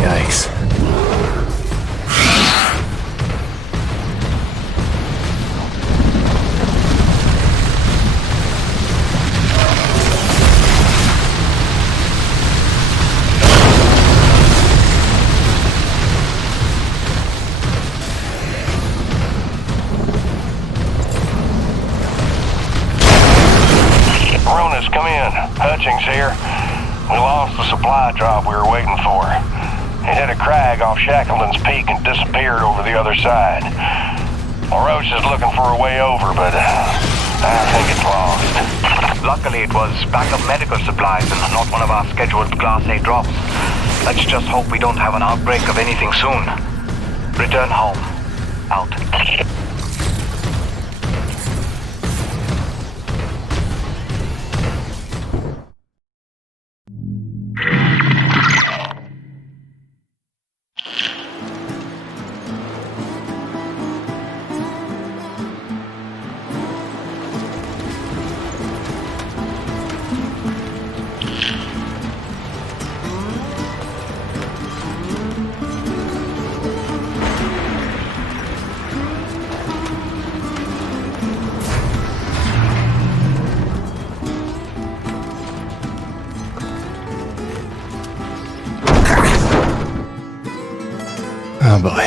Yikes. Come in. Hutchings here. We lost the supply drop we were waiting for. It hit a crag off Shackleton's Peak and disappeared over the other side. Roach is looking for a way over, but I think it's lost. Luckily, it was backup medical supplies and not one of our scheduled Class A drops. Let's just hope we don't have an outbreak of anything soon. Return home. Out. Oh boy.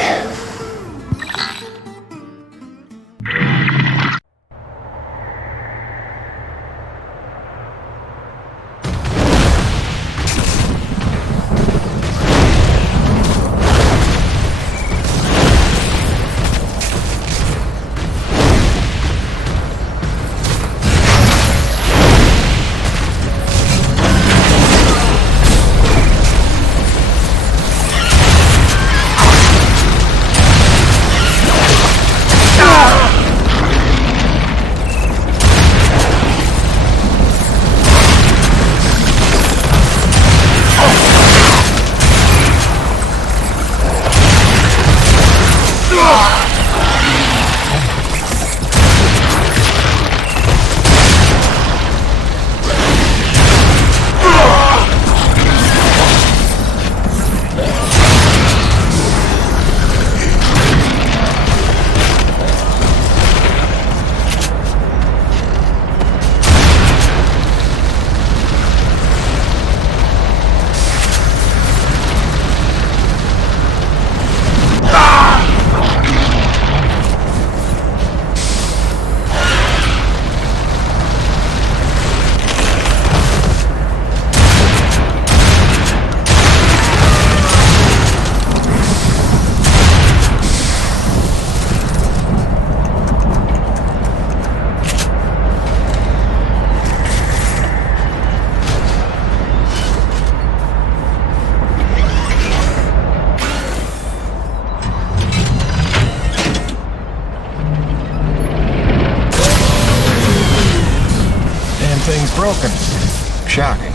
Thing's broken. Shocking.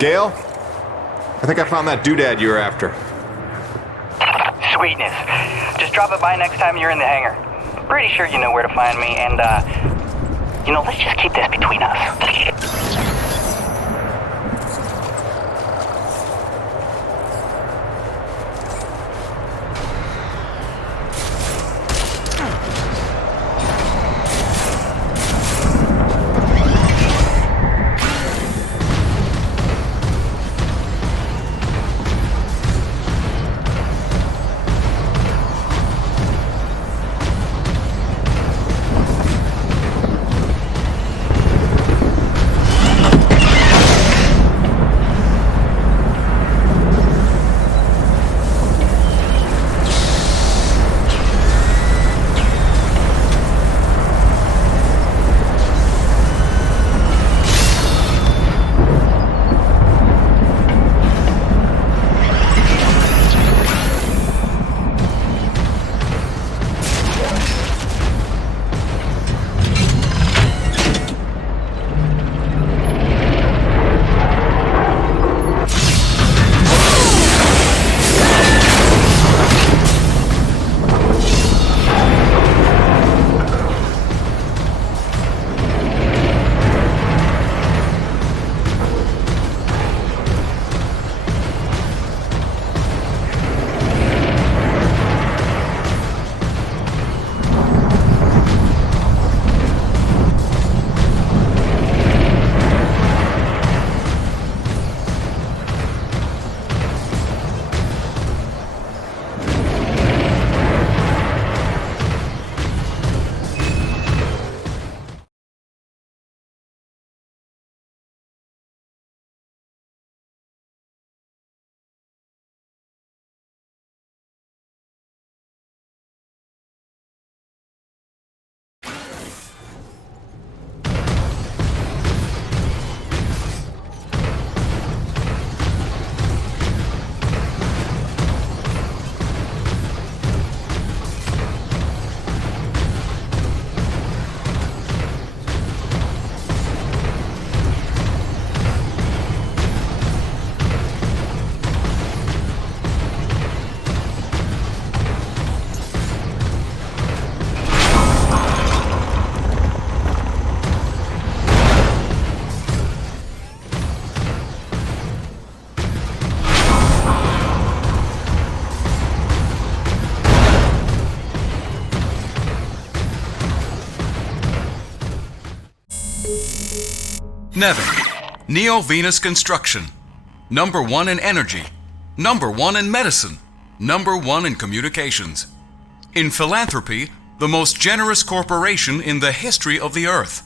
Gale? I think I found that doodad you were after. Sweetness. Just drop it by next time you're in the hangar. Pretty sure you know where to find me, and, let's just keep this between us. Nevik, Neo-Venus Construction. #1 in energy. #1 in medicine. #1 in communications. In philanthropy, the most generous corporation in the history of the Earth.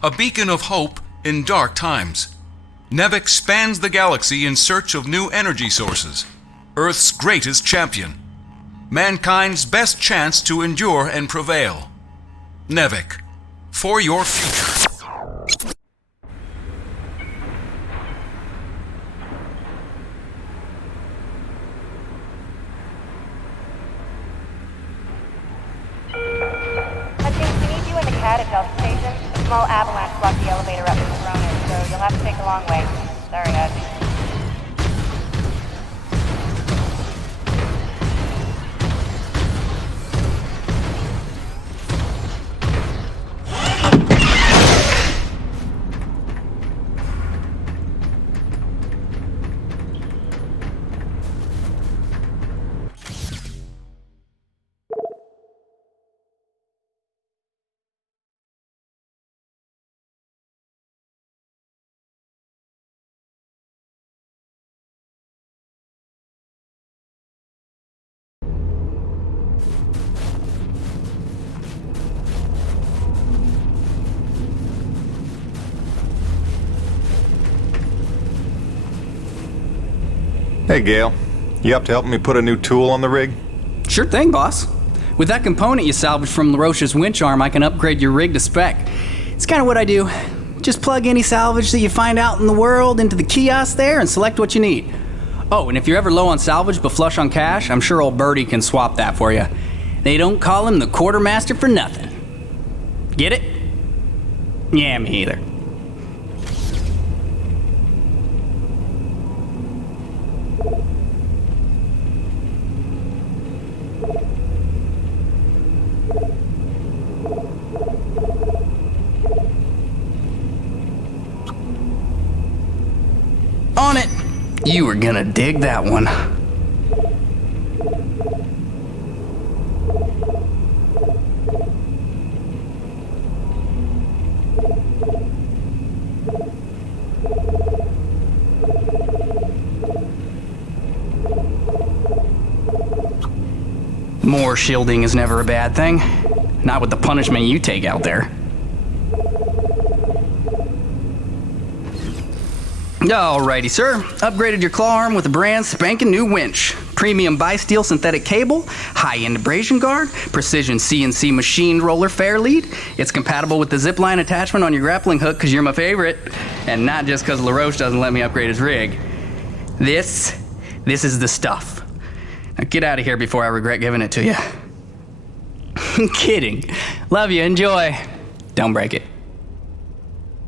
A beacon of hope in dark times. Nevik spans the galaxy in search of new energy sources. Earth's greatest champion. Mankind's best chance to endure and prevail. Nevik, for your future. At Delta Station, a small avalanche blocked the elevator up to the throne, so you'll have to take a long way. Sorry, Hutch. Hey, Gale. You up to helping me put a new tool on the rig? Sure thing, boss. With that component you salvaged from LaRoche's winch arm, I can upgrade your rig to spec. It's kind of what I do. Just plug any salvage that you find out in the world into the kiosk there and select what you need. Oh, and if you're ever low on salvage but flush on cash, I'm sure old Birdie can swap that for you. They don't call him the quartermaster for nothing. Get it? Yeah, me either. On it! You were gonna dig that one. More shielding is never a bad thing. Not with the punishment you take out there. Alrighty, sir. Upgraded your claw arm with a brand spanking new winch. Premium bi-steel synthetic cable, high-end abrasion guard, precision CNC machined roller fair lead. It's compatible with the zipline attachment on your grappling hook because you're my favorite. And not just because LaRoche doesn't let me upgrade his rig. This is the stuff. Now get out of here before I regret giving it to you. Kidding. Love you, enjoy. Don't break it.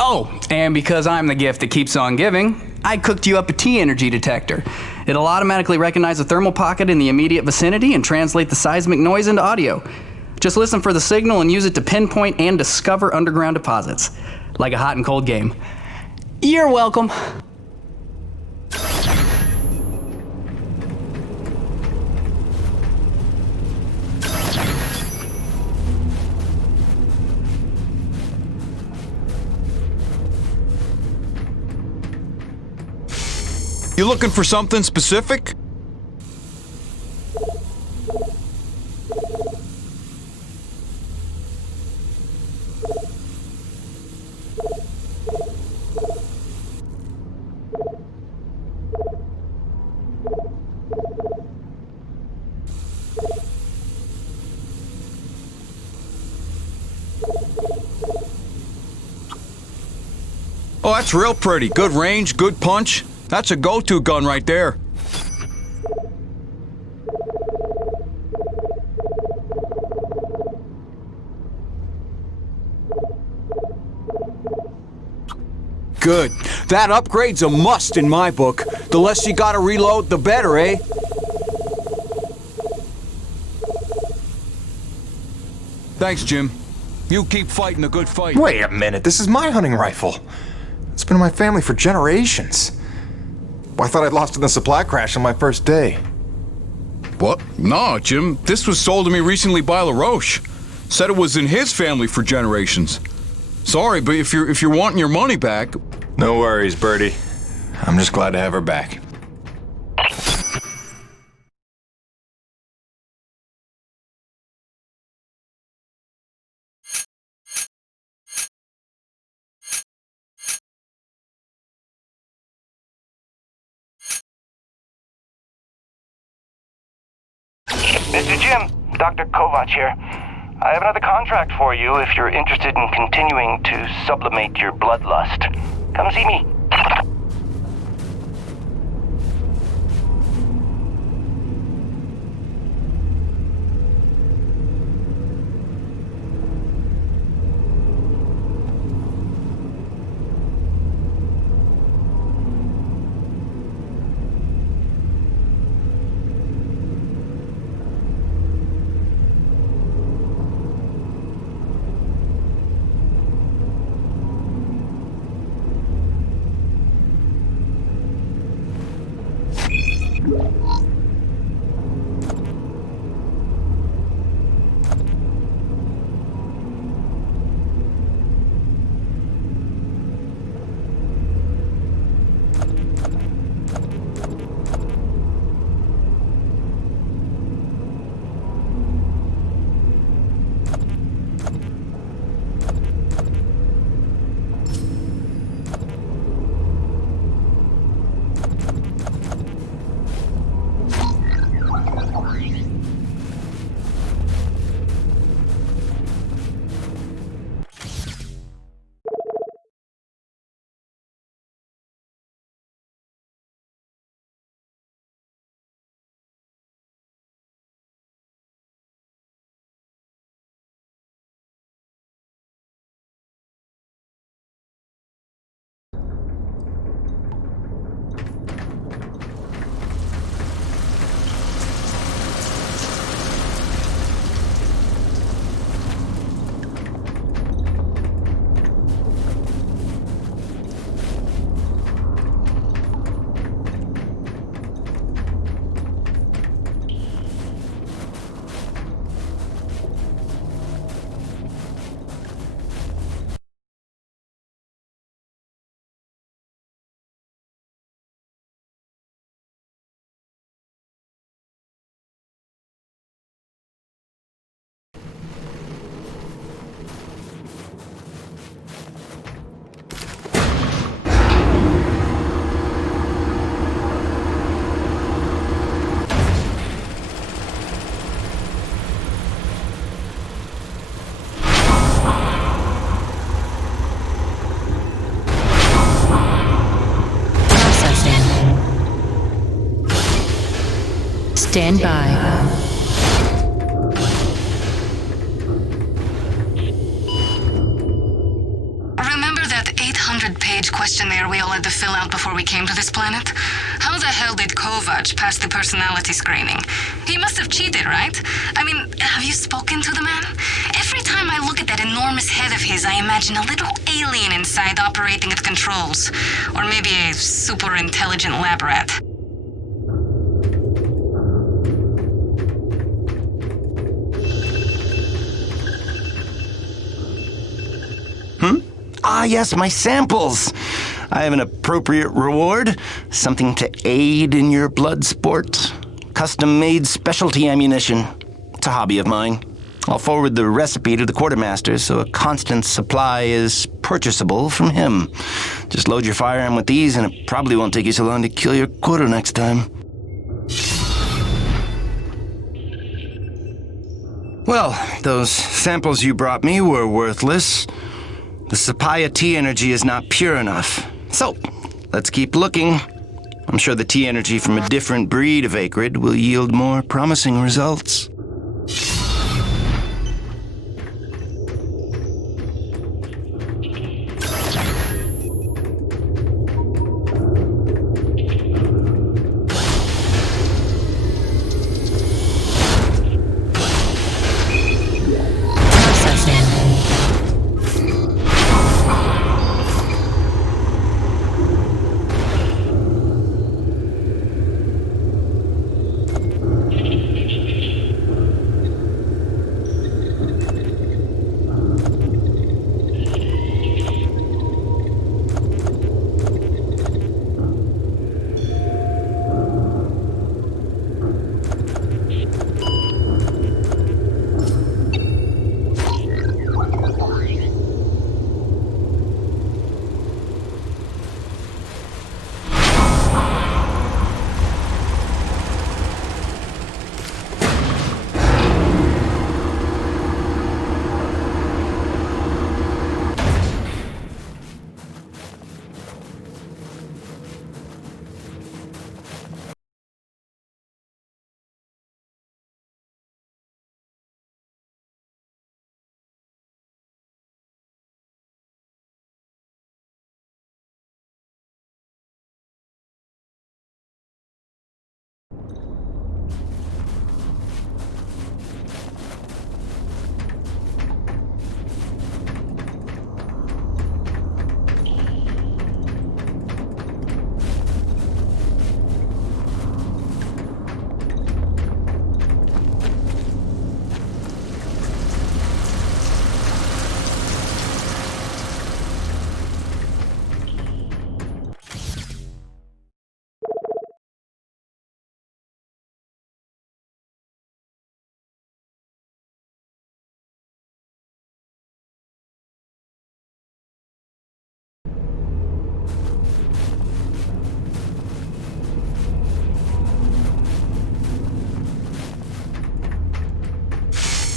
Oh, and because I'm the gift that keeps on giving, I cooked you up a T-energy detector. It'll automatically recognize a thermal pocket in the immediate vicinity and translate the seismic noise into audio. Just listen for the signal and use it to pinpoint and discover underground deposits. Like a hot and cold game. You're welcome. You looking for something specific? Oh, that's real pretty. Good range, good punch. That's a go-to gun right there. Good. That upgrade's a must in my book. The less you gotta reload, the better, eh? Thanks, Jim. You keep fighting a good fight. Wait a minute, this is my hunting rifle. It's been in my family for generations. I thought I'd lost it in the supply crash on my first day. What? No, Jim. This was sold to me recently by LaRoche. Said it was in his family for generations. Sorry, but if you're wanting your money back... No worries, Birdie. I'm just glad to have her back. Mr. Jim, Dr. Kovac here. I have another contract for you if you're interested in continuing to sublimate your bloodlust. Come see me. Stand by. Remember that 800-page questionnaire we all had to fill out before we came to this planet? How the hell did Kovac pass the personality screening? He must have cheated, right? I mean, have you spoken to the man? Every time I look at that enormous head of his, I imagine a little alien inside operating at controls. Or maybe a super intelligent lab rat. Ah, yes, my samples. I have an appropriate reward. Something to aid in your blood sport. Custom-made specialty ammunition. It's a hobby of mine. I'll forward the recipe to the quartermaster so a constant supply is purchasable from him. Just load your firearm with these and it probably won't take you so long to kill your quota next time. Well, those samples you brought me were worthless. The Sapaya T energy is not pure enough. So, let's keep looking. I'm sure the T energy from a different breed of acrid will yield more promising results.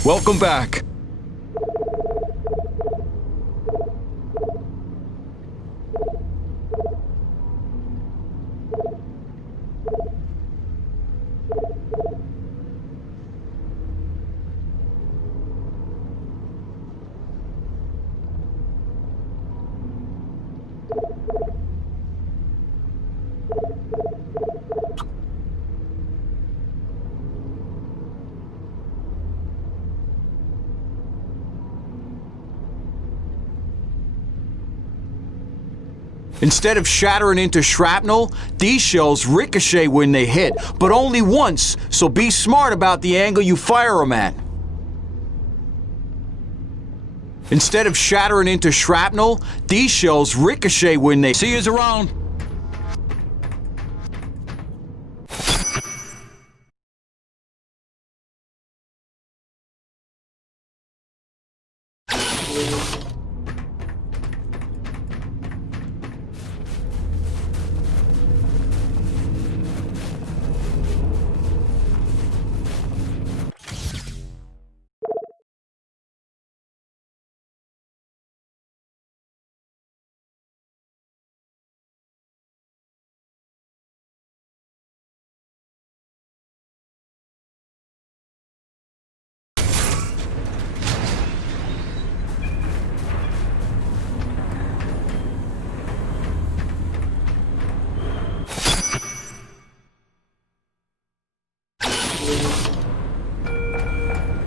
Welcome back. Instead of shattering into shrapnel, these shells ricochet when they hit, but only once, so be smart about the angle you fire them at. Instead of shattering into shrapnel, these shells ricochet when they... See yous around!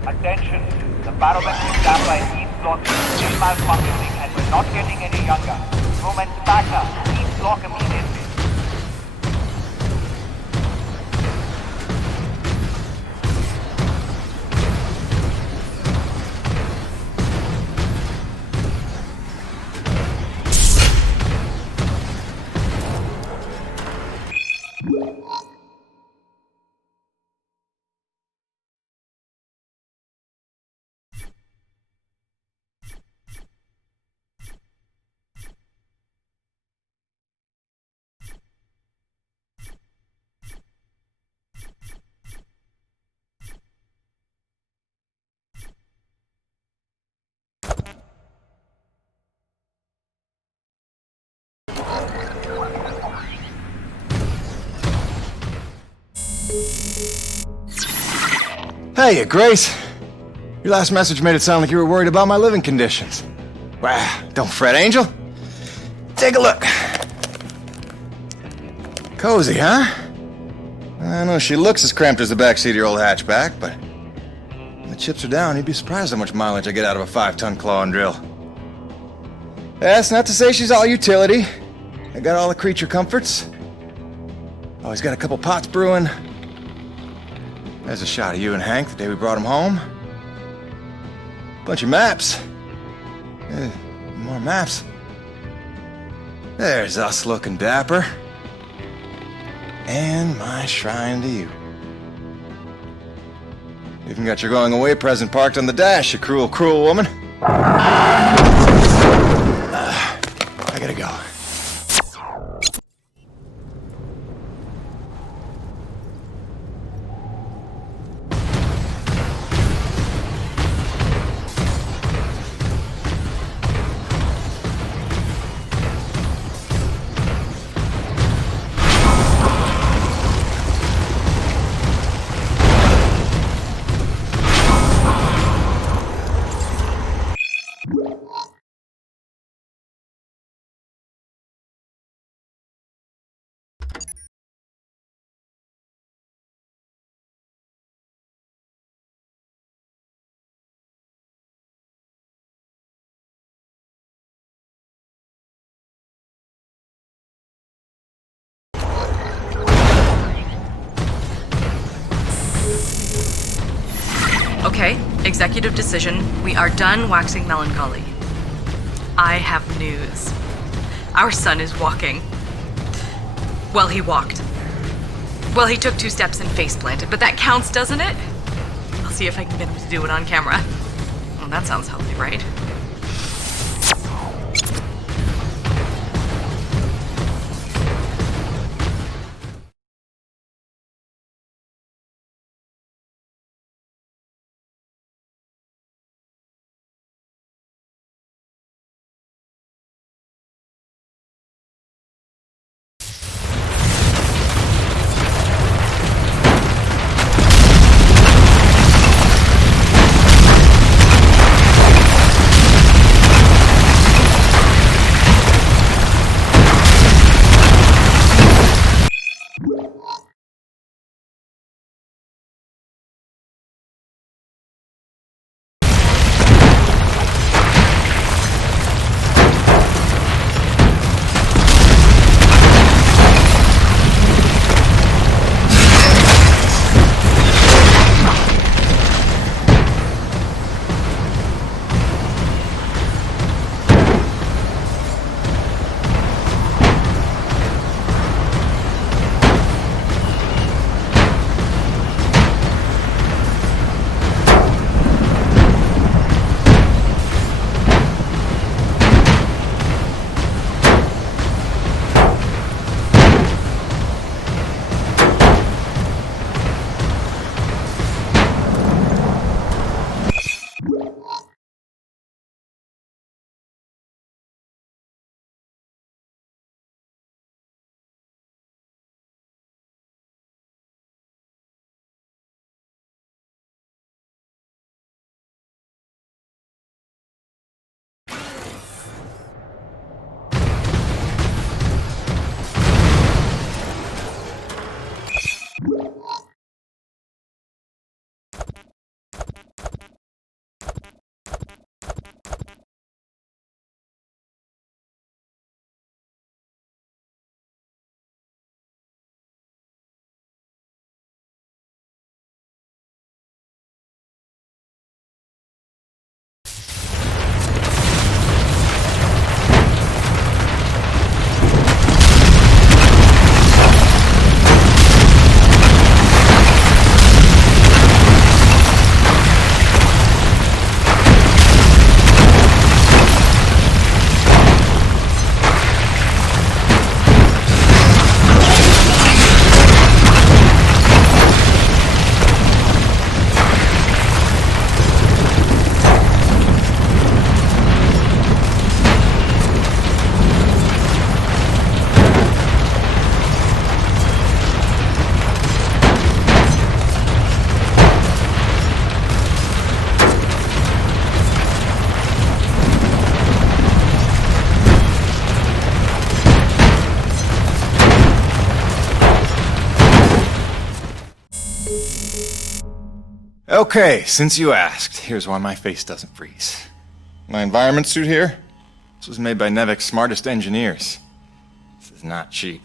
Attention, the barometric data in each block is still malfunctioning and we're not getting any younger. Movement back up, each block immediately. Hey, Grace. Your last message made it sound like you were worried about my living conditions. Wow, don't fret, Angel. Take a look. Cozy, huh? I know she looks as cramped as the backseat of your old hatchback, but when the chips are down, you'd be surprised how much mileage I get out of a 5-ton claw and drill. That's not to say she's all utility. I got all the creature comforts. Always got a couple pots brewing. There's a shot of you and Hank the day we brought him home. Bunch of maps. More maps. There's us looking dapper. And my shrine to you. Even got your going away present parked on the dash, you cruel, cruel woman. I gotta go. Okay, executive decision. We are done waxing melancholy. I have news. Our son is walking. Well, he walked. Well, he took 2 steps and face planted, but that counts, doesn't it? I'll see if I can get him to do it on camera. Well, that sounds healthy, right? Okay, since you asked, here's why my face doesn't freeze. My environment suit here, this was made by Nevek's smartest engineers. This is not cheap.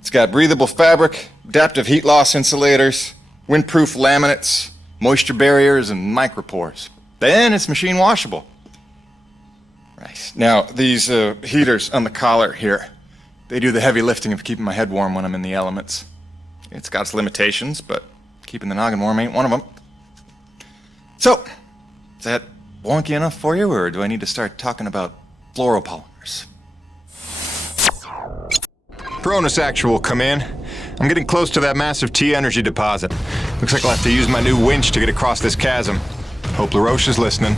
It's got breathable fabric, adaptive heat loss insulators, windproof laminates, moisture barriers, and micropores. Then it's machine washable. Right. Now, these heaters on the collar here, they do the heavy lifting of keeping my head warm when I'm in the elements. It's got its limitations, but keeping the noggin warm ain't one of them. So, is that wonky enough for you, or do I need to start talking about fluoropolymers? Cronus Actual, come in. I'm getting close to that massive T-energy deposit. Looks like I'll have to use my new winch to get across this chasm. Hope LaRoche is listening.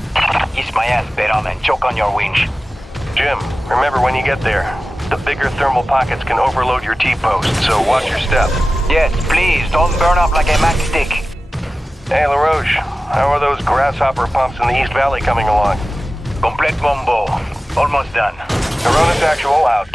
Kiss my ass, Baron, and choke on your winch. Jim, remember when you get there, the bigger thermal pockets can overload your T-post, so watch your step. Yes, please, don't burn up like a matchstick. Hey, LaRoche, how are those grasshopper pumps in the East Valley coming along? Complete bombo. Almost done. Cronus Actual out.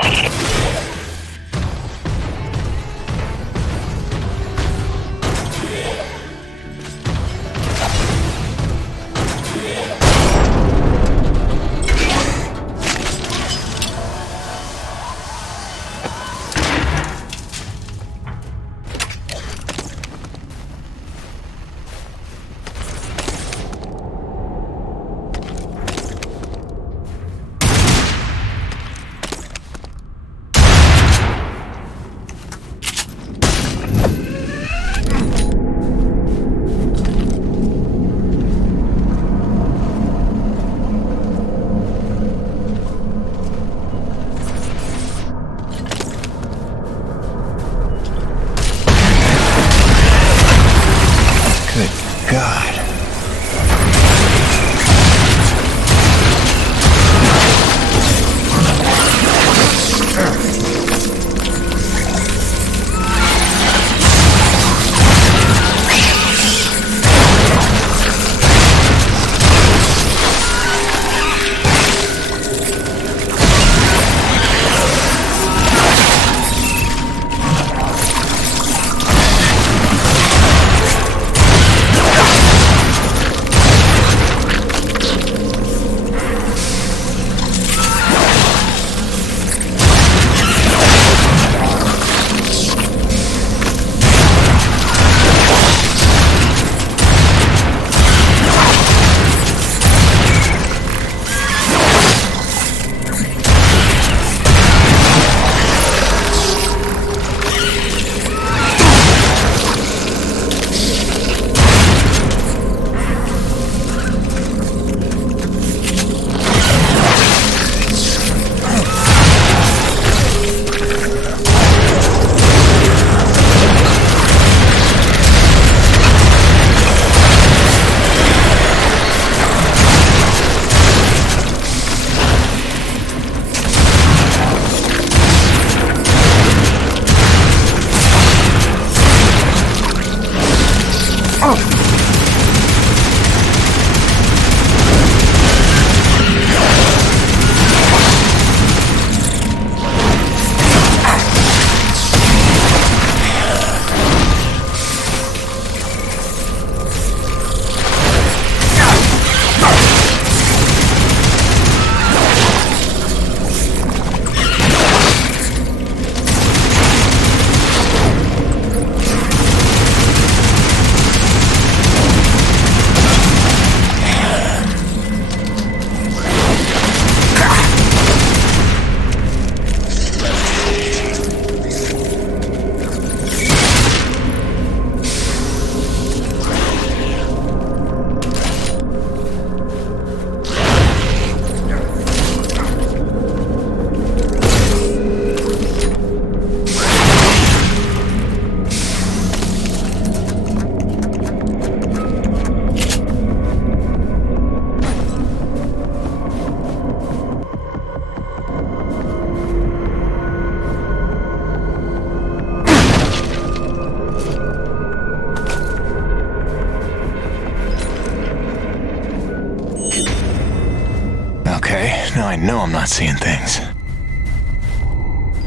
Now I know I'm not seeing things.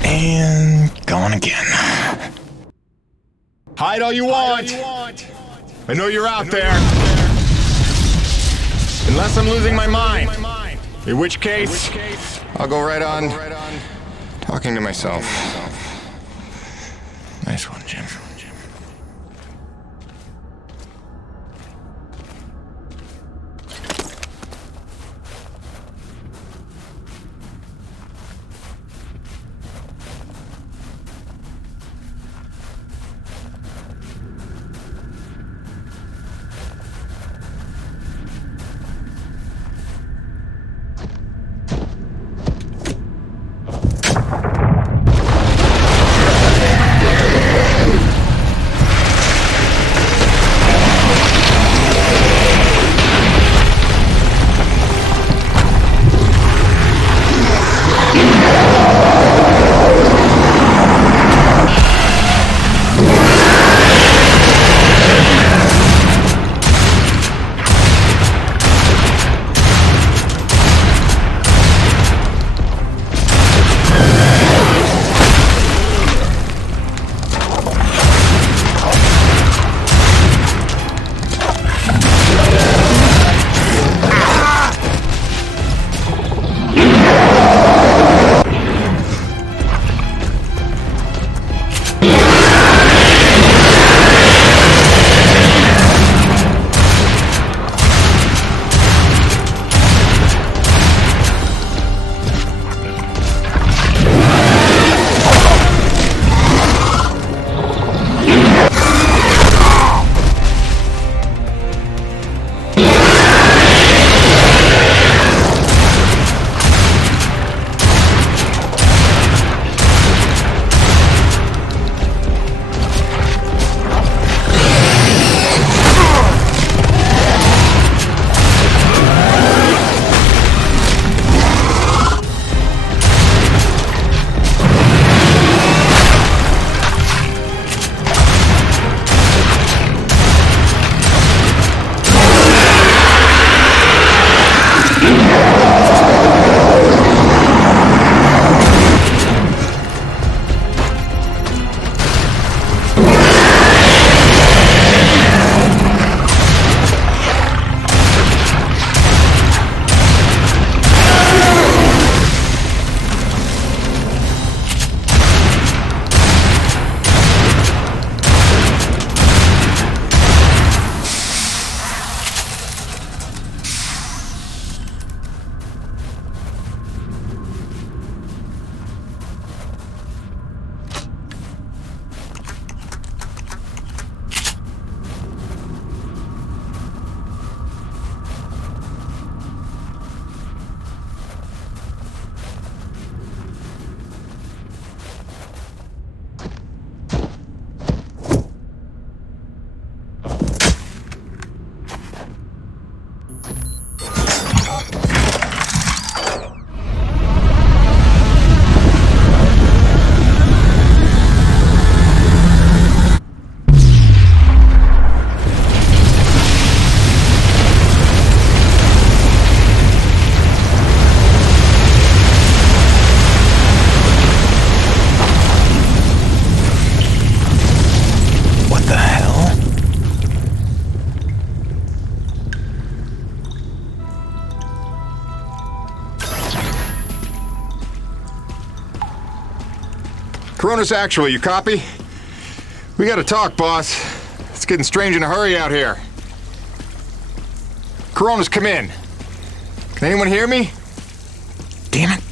And going again. Hide all you want. I know you're out there. Unless I'm losing my mind. In which case, I'll go right on talking to myself. Nice one, Jim. Cronus Actual, you copy? We gotta talk, boss. It's getting strange in a hurry out here. Cronus, come in. Can anyone hear me? Damn it.